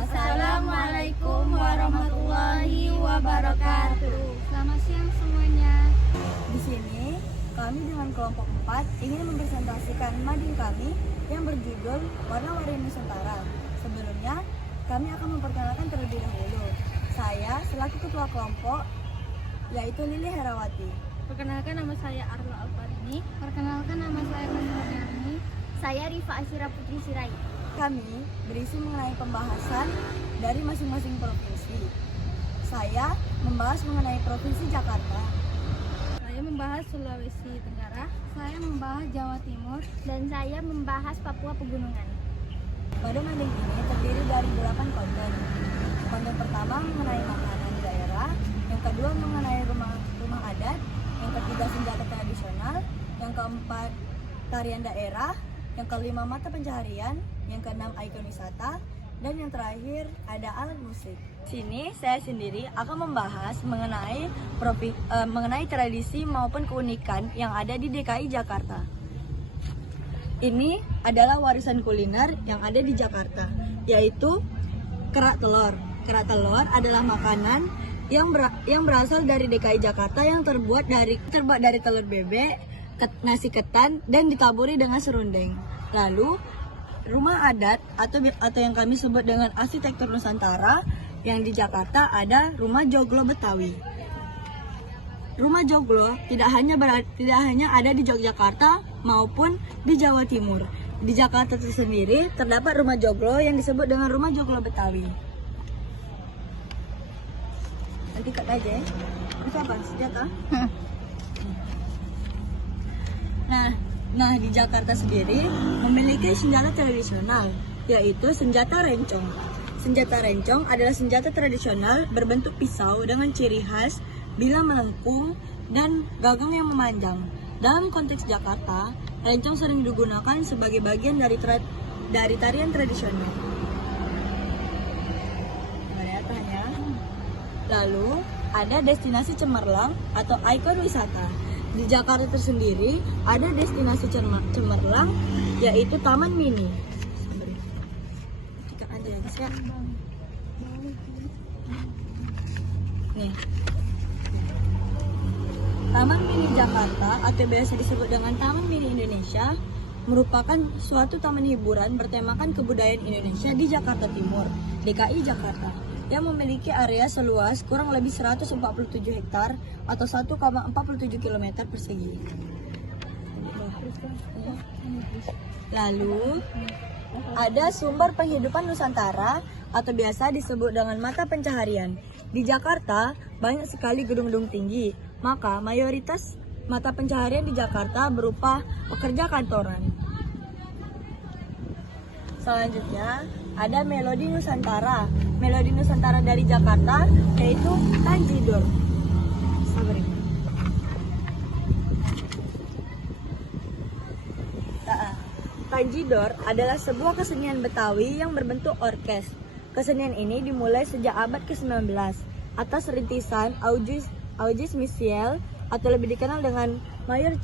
Assalamualaikum warahmatullahi wabarakatuh. Selamat siang semuanya. Di sini kami dengan kelompok 4 ingin mempresentasikan mading kami yang berjudul Warna-Warni Nusantara. Sebelumnya kami akan memperkenalkan terlebih dahulu. Saya selaku ketua kelompok yaitu Lili Herawati. Perkenalkan, nama saya Arla Alfarini. Perkenalkan, nama saya Nurani. Saya Rifa Asyira Putri Sirai. Kami berisi mengenai pembahasan dari masing-masing provinsi. Saya membahas mengenai Provinsi Jakarta. Saya membahas Sulawesi Tenggara. Saya membahas Jawa Timur. Dan saya membahas Papua Pegunungan. Pada mading ini terdiri dari 8 konten. Konten pertama mengenai makanan daerah, yang kedua mengenai rumah adat, yang ketiga senjata tradisional, yang keempat tarian daerah, yang kelima mata pencaharian, yang keenam ikon wisata, dan yang terakhir ada alat musik. Sini saya sendiri akan membahas mengenai tradisi maupun keunikan yang ada di DKI Jakarta. Ini adalah warisan kuliner yang ada di Jakarta, yaitu kerak telur. Kerak telur adalah makanan yang berasal dari DKI Jakarta yang terbuat dari telur bebek, nasi ketan, dan ditaburi dengan serundeng. Lalu rumah adat atau yang kami sebut dengan arsitektur Nusantara yang di Jakarta ada rumah joglo Betawi. Rumah joglo tidak hanya ada di Yogyakarta maupun di Jawa Timur. Di Jakarta tersendiri terdapat rumah joglo yang disebut dengan rumah joglo Betawi. Nanti cut aja ya. Itu apa? Senjata? Nah, di Jakarta sendiri memiliki senjata tradisional, yaitu senjata rencong. Senjata rencong adalah senjata tradisional berbentuk pisau dengan ciri khas bilah melengkung dan gagang yang memanjang. Dalam konteks Jakarta, rencong sering digunakan sebagai bagian dari tarian tradisional. Lalu, ada destinasi cemerlang atau ikon wisata. Di Jakarta tersendiri ada destinasi cemerlang yaitu Taman Mini. Nih. Taman Mini Jakarta atau biasa disebut dengan Taman Mini Indonesia merupakan suatu taman hiburan bertemakan kebudayaan Indonesia di Jakarta Timur, DKI Jakarta, yang memiliki area seluas kurang lebih 147 hektar atau 1,47 km persegi. Lalu, ada sumber penghidupan Nusantara atau biasa disebut dengan mata pencaharian. Di Jakarta, banyak sekali gedung-gedung tinggi, maka mayoritas mata pencaharian di Jakarta berupa pekerja kantoran. Selanjutnya, ada Melodi Nusantara. Melodi Nusantara dari Jakarta yaitu Tanjidor. Tanjidor adalah sebuah kesenian Betawi yang berbentuk orkes. Kesenian ini dimulai sejak abad ke-19 atas rintisan August Michel atau lebih dikenal dengan Mayor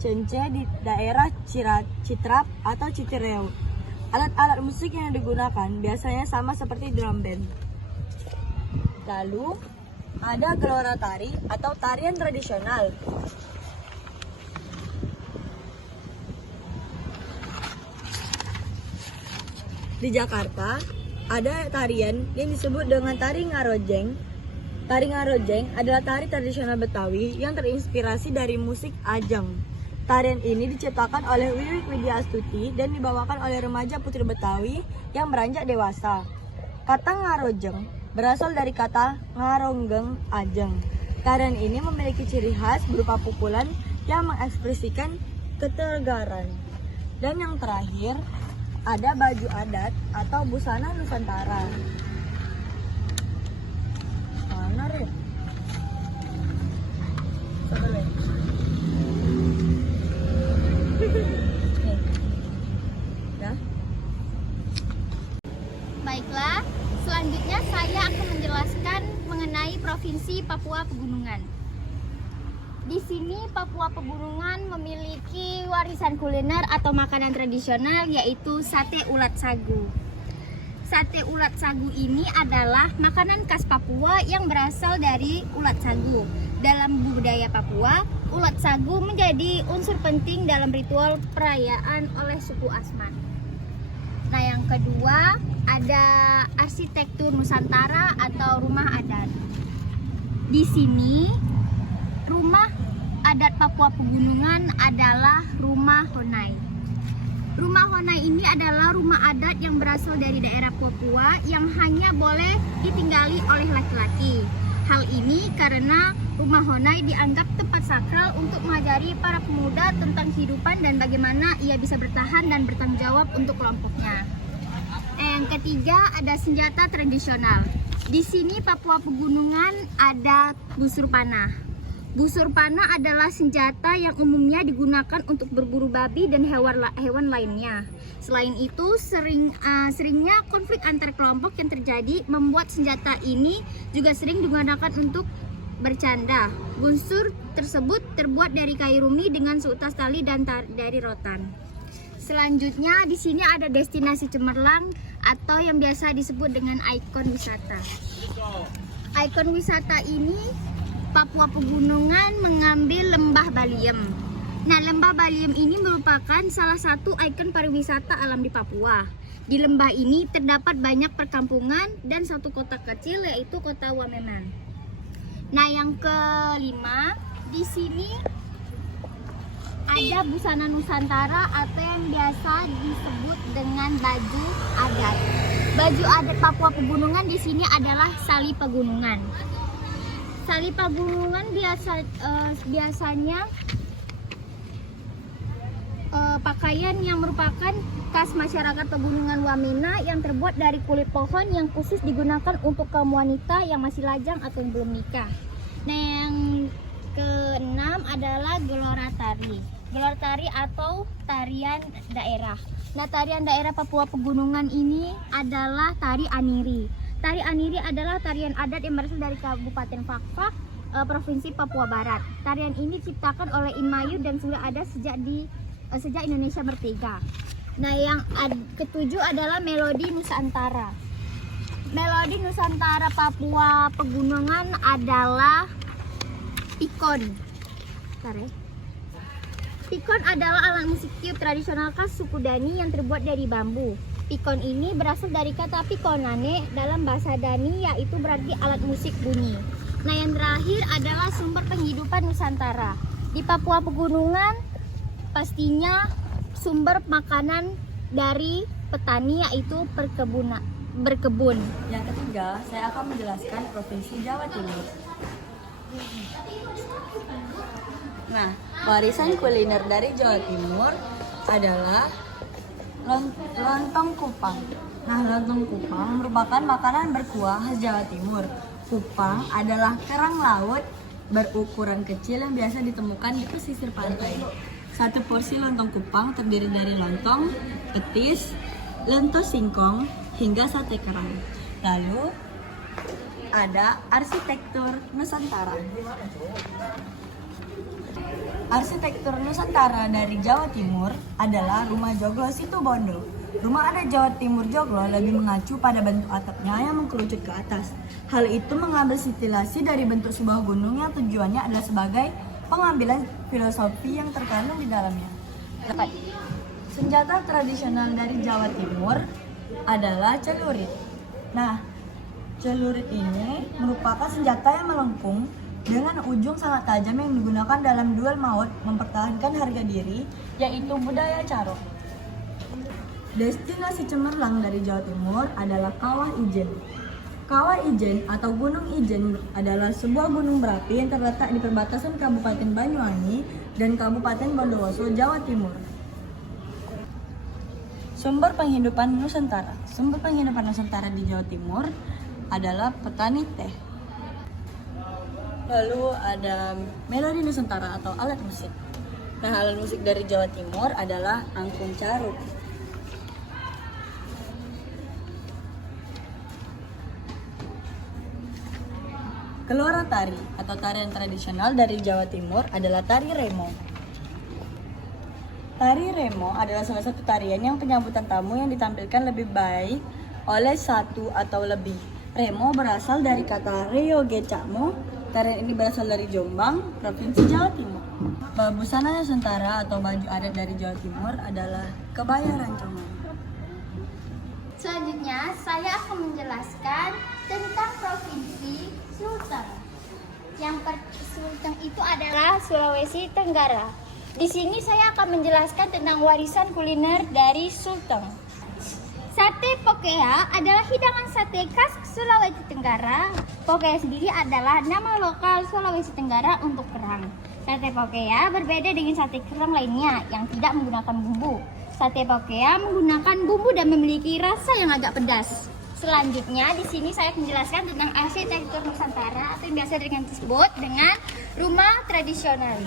Cence di daerah Citrap atau Citireu. Alat-alat musik yang digunakan biasanya sama seperti drum band. Lalu, ada gelora tari atau tarian tradisional. Di Jakarta, ada tarian yang disebut dengan tari ngarojeng. Tari ngarojeng adalah tari tradisional Betawi yang terinspirasi dari musik Ajang. Tarian ini diciptakan oleh Wiwik Widya-Astuti dan dibawakan oleh remaja putri Betawi yang beranjak dewasa. Kata ngarojeng berasal dari kata ngaronggeng ajeng. Tarian ini memiliki ciri khas berupa pukulan yang mengekspresikan ketegaran. Dan yang terakhir, ada baju adat atau busana Nusantara. Mana Rin? Coba Baiklah, selanjutnya saya akan menjelaskan mengenai Provinsi Papua Pegunungan. Di sini Papua Pegunungan memiliki warisan kuliner atau makanan tradisional yaitu sate ulat sagu. Sate ulat sagu ini adalah makanan khas Papua yang berasal dari ulat sagu. Dalam budaya Papua, ulat sagu menjadi unsur penting dalam ritual perayaan oleh suku Asmat. Nah, yang kedua ada arsitektur Nusantara atau rumah adat. Di sini rumah adat Papua Pegunungan adalah rumah Honai. Rumah Honai ini adalah rumah adat yang berasal dari daerah Papua yang hanya boleh ditinggali oleh laki-laki. Hal ini karena rumah Honai dianggap tempat sakral untuk mengajari para pemuda tentang kehidupan dan bagaimana ia bisa bertahan dan bertanggung jawab untuk kelompoknya. Yang ketiga ada senjata tradisional. Di sini Papua Pegunungan ada busur panah. Busur panah adalah senjata yang umumnya digunakan untuk berburu babi dan hewan lainnya. Selain itu, seringnya konflik antar kelompok yang terjadi membuat senjata ini juga sering digunakan untuk bercanda. Busur tersebut terbuat dari kayu rumi dengan seutas tali dan dari rotan. Selanjutnya di sini ada destinasi cemerlang atau yang biasa disebut dengan ikon wisata. Ikon wisata ini Papua Pegunungan mengambil Lembah Baliem. Nah, Lembah Baliem ini merupakan salah satu ikon pariwisata alam di Papua. Di lembah ini terdapat banyak perkampungan dan satu kota kecil yaitu kota Wamena. Nah, yang kelima, di sini ada busana Nusantara atau yang biasa disebut dengan baju adat. Baju adat Papua Pegunungan di sini adalah sali pegunungan. Sali pegunungan biasanya pakaian yang merupakan khas masyarakat pegunungan Wamena yang terbuat dari kulit pohon yang khusus digunakan untuk kaum wanita yang masih lajang atau yang belum nikah. Nah, yang keenam adalah gelora tari. Gelora tari atau tarian daerah. Nah, tarian daerah Papua Pegunungan ini adalah tari Aniri. Tari Aniri adalah tarian adat yang berasal dari Kabupaten Fakfak, Provinsi Papua Barat. Tarian ini diciptakan oleh Inmayu dan sudah ada sejak Indonesia merdeka. Nah, yang ketujuh adalah melodi Nusantara. Melodi Nusantara Papua Pegunungan adalah pikon. Pikon adalah alat musik tiup tradisional khas suku Dani yang terbuat dari bambu. Pikon ini berasal dari kata pikonane dalam bahasa Dani, yaitu berarti alat musik bunyi. Nah, yang terakhir adalah sumber penghidupan Nusantara. Di Papua Pegunungan pastinya sumber makanan dari petani yaitu berkebun. Yang ketiga, saya akan menjelaskan Provinsi Jawa Timur. Nah, warisan kuliner dari Jawa Timur adalah lontong kupang. Nah, lontong kupang merupakan makanan berkuah khas Jawa Timur. Kupang adalah kerang laut berukuran kecil yang biasa ditemukan di pesisir pantai. Satu porsi lontong kupang terdiri dari lontong, petis, lento singkong, hingga sate kerang. Lalu ada arsitektur Nusantara. Arsitektur Nusantara dari Jawa Timur adalah Rumah Joglo Situbondo. Rumah adat Jawa Timur Joglo lebih mengacu pada bentuk atapnya yang mengkerucut ke atas. Hal itu mengambil stilasi dari bentuk sebuah gunung yang tujuannya adalah sebagai pengambilan filosofi yang terkandung di dalamnya. Senjata tradisional dari Jawa Timur adalah celurit. Nah, celurit ini merupakan senjata yang melengkung dengan ujung sangat tajam yang digunakan dalam duel maut mempertahankan harga diri, yaitu budaya Carok. Destinasi cemerlang dari Jawa Timur adalah Kawah Ijen. Kawah Ijen atau Gunung Ijen adalah sebuah gunung berapi yang terletak di perbatasan Kabupaten Banyuwangi dan Kabupaten Bondowoso, Jawa Timur. Sumber penghidupan Nusantara. Sumber penghidupan Nusantara di Jawa Timur adalah petani teh. Lalu ada melodi Nusantara atau alat musik. Nah, alat musik dari Jawa Timur adalah angklung caruk. Kelora tari atau tarian tradisional dari Jawa Timur adalah tari remo. Tari remo adalah salah satu tarian yang penyambutan tamu yang ditampilkan lebih baik oleh satu atau lebih. Remo berasal dari kata Reo Gecamo. Tarian ini berasal dari Jombang, Provinsi Jawa Timur. Busana Nusantara atau baju adat dari Jawa Timur adalah kebaya rancongan. Selanjutnya, saya akan menjelaskan tentang Provinsi Sulteng. Sulteng itu adalah Sulawesi Tenggara. Di sini saya akan menjelaskan tentang warisan kuliner dari Sulteng. Sate Pokea adalah hidangan sate khas Sulawesi Tenggara. Pokea sendiri adalah nama lokal Sulawesi Tenggara untuk kerang. Sate Pokea berbeda dengan sate kerang lainnya yang tidak menggunakan bumbu. Sate Pokea menggunakan bumbu dan memiliki rasa yang agak pedas. Selanjutnya, di sini saya menjelaskan tentang arsitektur Nusantara atau yang biasa disebut dengan rumah tradisional.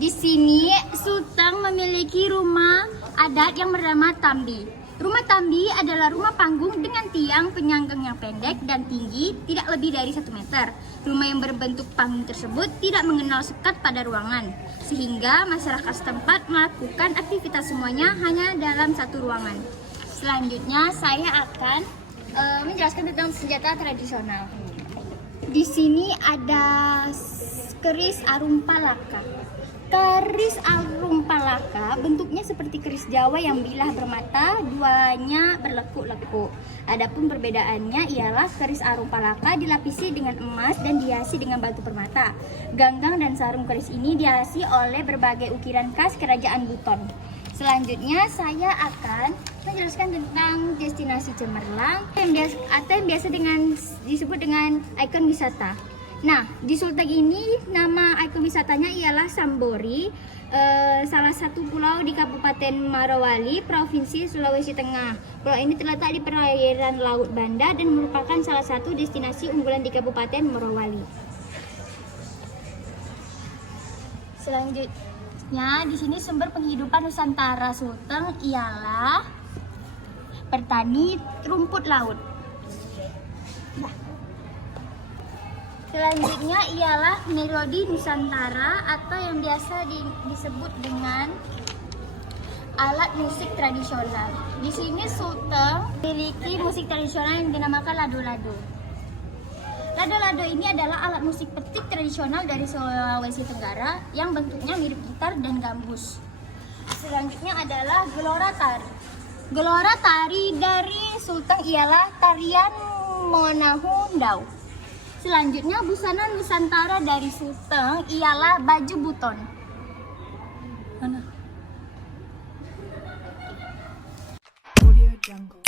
Di sini Sulteng memiliki rumah adat yang bernama Tambi. Rumah Tambi adalah rumah panggung dengan tiang penyangga yang pendek dan tinggi tidak lebih dari 1 meter. Rumah yang berbentuk panggung tersebut tidak mengenal sekat pada ruangan, sehingga masyarakat setempat melakukan aktivitas semuanya hanya dalam satu ruangan. Selanjutnya saya akan menjelaskan tentang senjata tradisional. Di sini ada keris arum palaka. Keris arum palaka bentuknya seperti keris Jawa yang bilah bermata, duanya berlekuk-lekuk. Adapun perbedaannya ialah keris arum palaka dilapisi dengan emas dan dihiasi dengan batu permata. Ganggang dan sarung keris ini dihiasi oleh berbagai ukiran khas Kerajaan Buton. Selanjutnya saya akan menjelaskan tentang destinasi Cemerlang yang biasa disebut dengan ikon wisata. Nah, di Sulteng ini nama ikon wisatanya ialah Sambori, salah satu pulau di Kabupaten Morowali, Provinsi Sulawesi Tengah. Pulau ini terletak di perairan Laut Banda dan merupakan salah satu destinasi unggulan di Kabupaten Morowali. Selanjutnya, di sini sumber penghidupan Nusantara Sulteng ialah petani rumput laut. Selanjutnya ialah melodi Nusantara atau yang biasa disebut dengan alat musik tradisional. Di sini Sulteng memiliki musik tradisional yang dinamakan lado-lado. Lado-lado ini adalah alat musik petik tradisional dari Sulawesi Tenggara yang bentuknya mirip gitar dan gambus. Selanjutnya adalah gelora tari. Gelora tari dari Sulteng ialah tarian Monahundau. Selanjutnya, busana Nusantara dari Sulteng ialah baju buton. Mana? Audio Jungle.